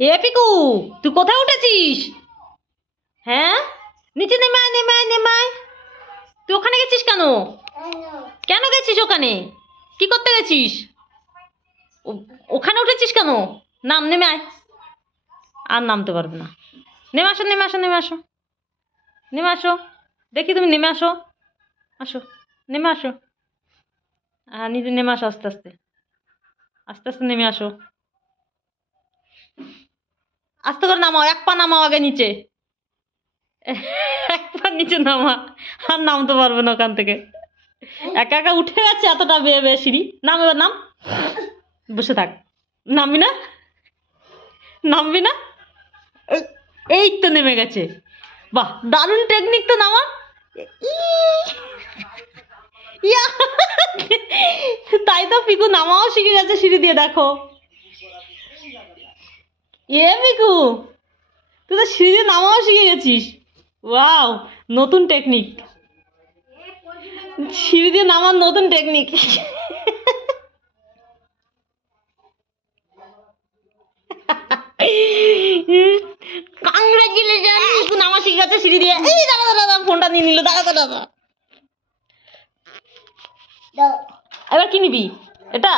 হে পিকু, তুই কোথায় উঠেছিস? হ্যাঁ, নিচে নেমে আয়, নেমে আয়, নেমে আয়। তুই ওখানে গেছিস কেন? কেন গেছিস ওখানে? কি করতে গেছিস? ওখানে উঠেছিস কেন? নাম, নেমে আয়। আর নামতে পারবে না। নেমে আসো, নেমে আসো, নেমে আসো, নেমে আসো। দেখি তুমি নেমে আসো। আসো, নেমে আসো। হ্যাঁ, নিজে নেমে আসো, আস্তে আস্তে, আস্তে আস্তে নেমে আসো। আস্তে করে নামাও, এক পা নামাও আগে নিচে। এক পা নিচে নামা। আর নামতে পারবে না ওখান থেকে। একা একা উঠে গেছে এতটা বেয়ে বেয়ে সিঁড়ি। নাম, এবার নাম। বসে থাক। নামবি না? নামবি না? এই তো নেমে গেছে। বাহ, দারুণ টেকনিক তো নামার। ইয়া! তাই তো পিকু নামাও শিখে গেছে সিঁড়ি দিয়ে, দেখো। পিকু, তুই তো সিঁড়ি দিয়ে নামাও শিখে গেছিস। ওয়াও, নতুন টেকনিক। সিঁড়ি দিয়ে নামার নতুন টেকনিক। কংগ্রাচুলেশন, পিকু নামা শিখে গেছে সিঁড়ি দিয়ে। এই দাঁড়া দাঁড়া দাঁড়া, ফোনটা নিয়ে নিল, দাঁড়া দাঁড়া দাঁড়া। এবার কি নিবি? এটা